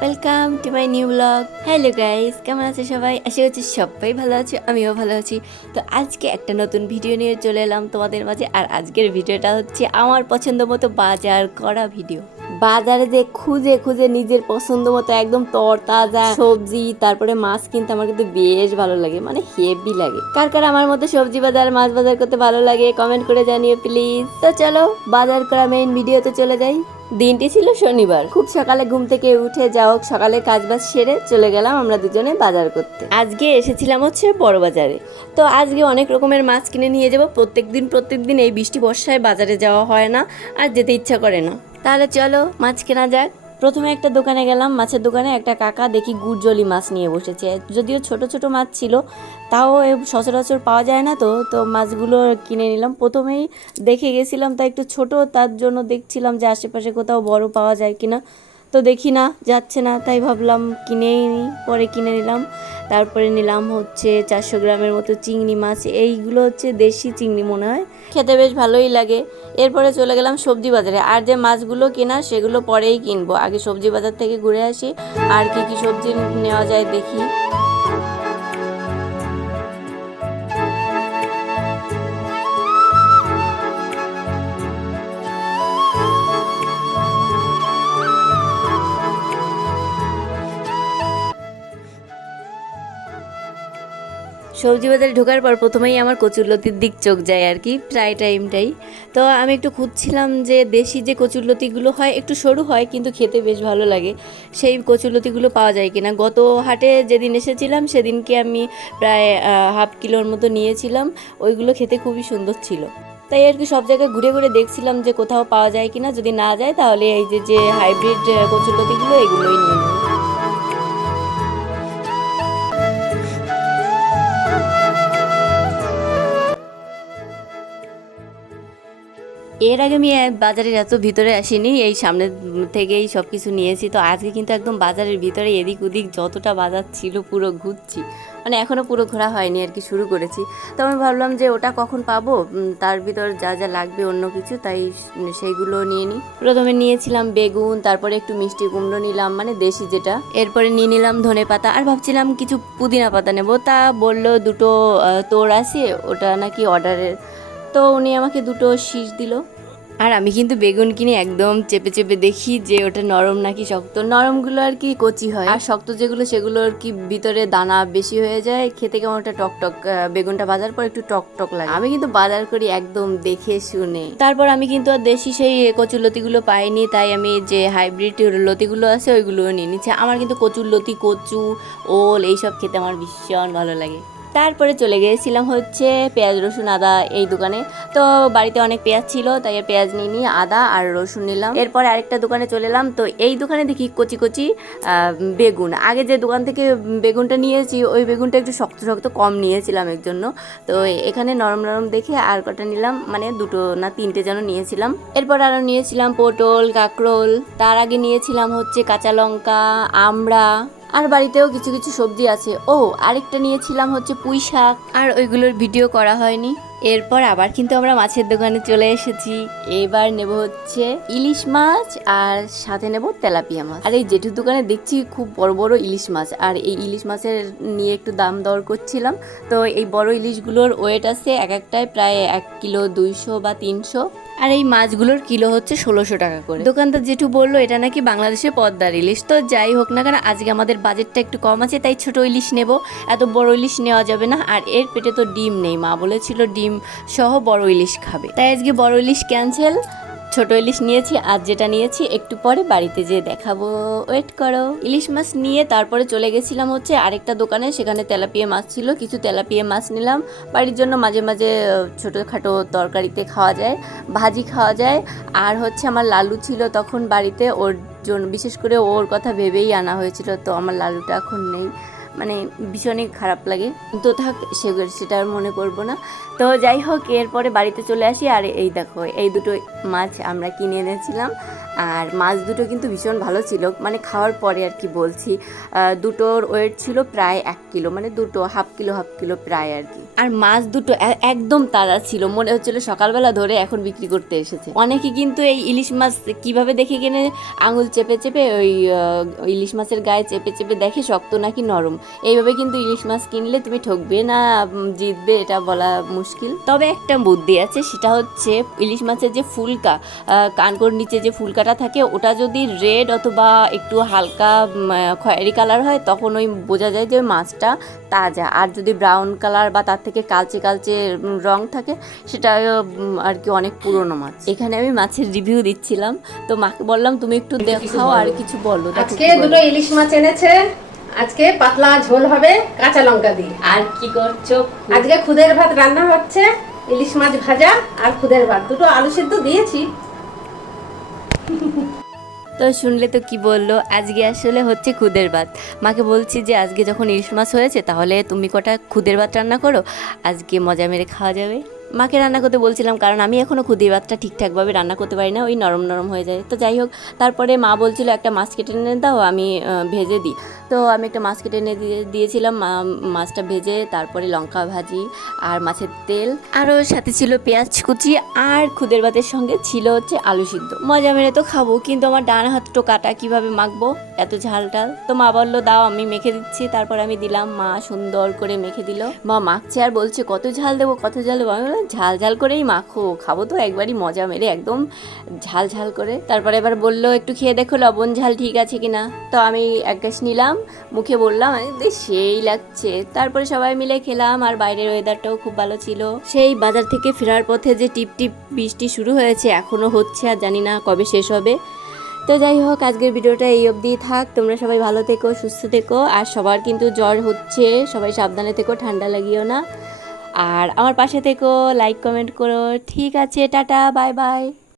Welcome to my new blog hello guys কেমন আছে সবাই? আশা করছি সবাই ভালো আছে, আমিও ভালো আছি। তো আজকে একটা নতুন ভিডিও নিয়ে চলে এলাম তোমাদের মাঝে। আর আজকের ভিডিওটা হচ্ছে আমার পছন্দ মতো বাজার করা ভিডিও বাজারে যে খুঁজে খুঁজে নিজের পছন্দ মতো একদম তরতাজা সবজি, তারপরে মাছ কিনতে আমার কিন্তু বেশ ভালো লাগে মানে হেভি লাগে। কার কার আমার মতো সবজি বাজার, মাছ বাজার করতে ভালো লাগে কমেন্ট করে জানিয়ে প্লিজ তো চলো, বাজার করা মেইন ভিডিওতে চলে যাই। দিনটি ছিল শনিবার। খুব সকালে ঘুম থেকে উঠে যাও সকালে কাজ বাজ সেরে চলে গেলাম আমরা দুজনে বাজার করতে। আজকে এসেছিলাম হচ্ছে বড় বাজারে তো আজকে অনেক রকমের মাছ কিনে নিয়ে যাব প্রত্যেক দিন প্রত্যেক দিন এই বৃষ্টি বর্ষায় বাজারে যাওয়া হয় না, আর যেতে ইচ্ছা করে না। তাহলে চলো মাছ কেনা যাক। প্রথমে একটা দোকানে গেলাম, মাছের দোকানে একটা কাকা দেখি গুড়জলি মাছ নিয়ে বসেছে। যদিও ছোট ছোট মাছ ছিল, তাও সচরাচর পাওয়া যায় না তো তো মাছগুলো কিনে নিলাম। প্রথমেই দেখে গেছিলাম, তা একটু ছোট, তার জন্য দেখছিলাম যে আশেপাশে কোথাও বড় পাওয়া যায় কিনা। তো দেখি না, যাচ্ছে না। তাই ভাবলাম কিনেই নিই পরে কিনে নিলাম। তারপরে নিলাম হচ্ছে চারশো গ্রামের মতো চিংড়ি মাছ। এইগুলো হচ্ছে দেশি চিংড়ি মনে হয়। খেতে বেশ ভালোই লাগে। এরপরে চলে গেলাম সবজি বাজারে। আর যে মাছগুলো কেনা, সেগুলো পরেই কিনবো। আগে সবজি বাজার থেকে ঘুরে আসি। আর কি কি সবজি নেওয়া যায় দেখি। সবজি বাজারে ঢোকার পর প্রথমেই আমার কচুরলতির দিক চোখ যায় আর কি, প্রায় টাইমটাই। তো আমি একটু খুঁজছিলাম যে দেশি যে কচুরলতিগুলো হয়, একটু সরু হয়, কিন্তু খেতে বেশ ভালো লাগে। সেই কচুরলতিগুলো পাওয়া যায় কিনা? গত হাটে যেদিন এসেছিলাম, সেদিনকে আমি প্রায় হাফ কিলোর মতো নিয়েছিলাম। ওইগুলো খেতে খুবই সুন্দর ছিল। তাই আর কি সব জায়গায় ঘুরে ঘুরে দেখছিলাম যে কোথাও পাওয়া যায় কিনা। যদি না যায়, তাহলে এই যে যে হাইব্রিড কচুরলতিগুলো, এগুলোই নিয়ে নেব। এর আগে আমি বাজারের এত ভিতরে আসিনি, এই সামনে থেকেই সব কিছু নিয়েছি। তো আজকে কিন্তু একদম বাজারের ভিতরে এদিক ওদিক যতটা বাজার ছিল পুরো ঘুরছি। মানে এখনও পুরো ঘোরা হয়নি আর কি, শুরু করেছি। তো আমি ভাবলাম যে ওটা কখন পাবো? তার ভিতর যা যা লাগবে অন্য কিছু, তাই সেইগুলো নিয়ে নিই। প্রথমে নিয়েছিলাম বেগুন, তারপরে একটু মিষ্টি কুমড়ো নিলাম মানে দেশি যেটা। এরপরে নিয়ে নিলাম ধনে পাতা, আর ভাবছিলাম কিছু পুদিনা পাতা নেব। তা বলল দুটো তোর আছে, ওটা নাকি অর্ডারের তো উনি আমাকে দুটো শীষ দিল। আর আমি কিন্তু বেগুন কিনে একদম চেপে চেপে দেখি যে ওটা নরম নাকি শক্ত। নরমগুলো আর কি কচি হয়। আর শক্ত যেগুলো সেগুলো আর কি ভিতরে দানা বেশি হয়ে যায় খেতে কেমন একটা টক টক বেগুনটা বাজার পর একটু টক টক লাগে। আমি কিন্তু বাজার করি একদম দেখে শুনে। তারপর আমি কিন্তু আর দেশি সেই কচুর লতিগুলো পাইনি তাই আমি যে হাইব্রিড লতিগুলো আছে ওইগুলোও নিয়ে নিচ্ছি। আমার কিন্তু কচুর লতি কচু ওল এইসব খেতে আমার ভীষণ ভালো লাগে। তারপরে চলে গিয়েছিলাম হচ্ছে পেঁয়াজ, রসুন, আদা এই দোকানে। তো বাড়িতে অনেক পেঁয়াজ ছিল, তাই পেঁয়াজ নিয়ে নিয়ে আদা আর রসুন নিলাম। এরপরে আরেকটা দোকানে চলে এলাম। তো এই দোকানে দেখি কচি কচি বেগুন। আগে যে দোকান থেকে বেগুনটা নিয়েছি, ওই বেগুনটা একটু শক্ত শক্ত কম নিয়েছিলাম এর জন্য। তো এখানে নরম নরম দেখে আর কটা নিলাম মানে দুটো না তিনটে যেন নিয়েছিলাম। এরপর আরও নিয়েছিলাম পটল, কাঁকরোল। তার আগে নিয়েছিলাম হচ্ছে কাঁচা লঙ্কা, আমড়া। আর বাড়িতেও কিছু কিছু সবজি আছে। ও আরেকটা নিয়েছিলাম হচ্ছে পুঁই শাক। আর ওইগুলোর ভিডিও করা হয়নি। এরপর আবার কিন্তু আমরা মাছের দোকানে চলে এসেছি। এবার নেব হচ্ছে ইলিশ মাছ আর সাথে নেব তেলাপিয়া মাছ। আর এই জেঠুর দোকানে দেখছি খুব বড় বড় ইলিশ মাছ। আর এই ইলিশ মাছের নিয়ে একটু দাম দর করছিলাম। তো এই বড় ইলিশগুলোর ওয়েট আছে এক একটায় প্রায় এক কিলো দুইশো বা তিনশো। আর এই মাছগুলোর কিলো হচ্ছে ষোলোশো টাকা করে। দোকানদার জেঠু বলল, এটা নাকি বাংলাদেশের পদ্মার ইলিশ। তো যাই হোক না কেন, আজকে আমাদের বাজেটটা একটু কম আছে, তাই ছোট ইলিশ নেব। এত বড় ইলিশ নেওয়া যাবে না, আর এর পেটে তো ডিম নেই মা, বলেছিল ডিম সহ বড় ইলিশ খাবে। তাই আজকে বড় ইলিশ ক্যান্সেল ছোট ইলিশ নিয়েছি আর যেটা নিয়েছি একটু পরে বাড়িতে যেয়ে দেখাবো। ওয়েট করো। ইলিশ মাছ নিয়ে তারপরে চলে গেছিলাম হচ্ছে আরেকটা দোকানে, সেখানে তেলাপিয়া মাছ ছিল, কিছু তেলাপিয়া মাছ নিলাম। বাড়ির জন্য মাঝে মাঝে ছোটোখাটো তরকারিতে খাওয়া যায়, ভাজি খাওয়া যায়। আর হচ্ছে আমার লালু ছিল তখন বাড়িতে, ওর জন্য, বিশেষ করে ওর কথা ভেবেই আনা হয়েছিল, তো আমার লালুটা এখন নেই। মানে ভীষণই খারাপ লাগে। তো থাক সেগুলো সেটা আর মনে করব না। তো যাই হোক, এরপরে বাড়িতে চলে আসি, আর এই দেখো, এই দুটো মাছ আমরা কিনে এনেছিলাম। আর মাছ দুটো কিন্তু ভীষণ ভালো ছিল। মানে খাওয়ার পরে আর কি বলছি দুটোর ওয়েট ছিল প্রায় এক কিলো মানে দুটো, হাফ কিলো হাফ কিলো প্রায় আর কি। আর মাছ দুটো একদম তাজা ছিল। মনে হচ্ছিল সকালবেলা ধরে এখন বিক্রি করতে এসেছে। অনেকে কিন্তু এই ইলিশ মাছ কীভাবে দেখে কিনে আঙুল চেপে চেপে ওই ইলিশ মাছের গায়ে চেপে চেপে দেখে শক্ত নাকি নরম। এইভাবে কিন্তু ইলিশ মাছ কিনলে তুমি ঠকবে না জিতবে এটা বলা মুশকিল। তবে একটা বুদ্ধি আছে সেটা হচ্ছে ইলিশ মাছের যে ফুলকা কানকোর নিচে যে ফুলকাটা থাকে ওটা যদি রেড অথবা একটু হালকা খয়েরি কালার হয় তখন ওই বোঝা যায় যে মাছটা তাজা। আর যদি ব্রাউন কালার বা তার থেকে কালচে কালচে রং থাকে সেটা আর কি অনেক পুরনো মাছ। এখানে আমি মাছের রিভিউ দিচ্ছিলাম তো মাকে বললাম তুমি একটু দেখাও আর কিছু বলো। আজকে দুটো ইলিশ মাছ এনেছে। আজকে পাতলা ঝোল হবে কাঁচা লঙ্কা দিয়ে। আর কি করছ? আজকে খুদের ভাত রান্না হচ্ছে ইলিশ মাছ ভাজা আর খুদের ভাত। দুটো আলু সিদ্ধ দিয়েছি। তো শুনলে তো কি বলল? আজকে আসলে হচ্ছে খুদের ভাত। মাকে বলছি যে আজকে যখন ইলিশ মাছ হয়েছে তাহলে তুমি কটা খুদের ভাত রান্না করো? আজকে মজা মেরে খাওয়া যাবে। মাকে রান্না করতে বলছিলাম, কারণ আমি এখনও খুদের ভাতটা ঠিকঠাকভাবে রান্না করতে পারি না, ওই নরম নরম হয়ে যায়। তো যাই হোক, তারপরে মা বলছিল, একটা মাছ কেটে এনে দাও, আমি ভেজে দিই। তো আমি একটা মাছ কেটে এনে দিয়ে দিয়েছিলাম মাছটা ভেজে, তারপরে লঙ্কা ভাজি আর মাছের তেল, আরও সাথে ছিল পেঁয়াজ কুচি আর খুদের ভাতের সঙ্গে ছিল হচ্ছে আলু সিদ্ধ। মজা মেরে তো খাব, কিন্তু আমার ডান হাতটো কাটা, কীভাবে মাখবো? এত ঝাল টাল। তো মা বলল, দাও, আমি মেখে দিচ্ছি। তারপর আমি দিলাম, মা সুন্দর করে মেখে দিল। মা মাখছে আর বলছে, কত ঝাল দেবো, কত ঝাল দেবো? আমি ঝাল ঝাল করেই মাখো। খাব তো একবারই মজা মেরে একদম ঝাল ঝাল করে। তারপরে এবার বলল একটু খেয়ে দেখো লবণ ঝাল ঠিক আছে কি না তো আমি এক গ্যাস নিলাম মুখে বললাম "আরে, সেই লাগছে। তারপরে সবাই মিলে খেলাম আর বাইরের ওয়েদারটাও খুব ভালো ছিল। সেই বাজার থেকে ফেরার পথে যে টিপ টিপ বৃষ্টি শুরু হয়েছে এখনও হচ্ছে আর জানি না কবে শেষ হবে। তো যাই হোক আজকের ভিডিওটা এই অবধি থাক। তোমরা সবাই ভালো থেকো সুস্থ থেকো আর সবার কিন্তু জ্বর হচ্ছে। সবাই সাবধানে থেকো ঠান্ডা লাগিও না। আর আমার পাশে থেকো লাইক কমেন্ট করো। ঠিক আছে টাটা বাই বাই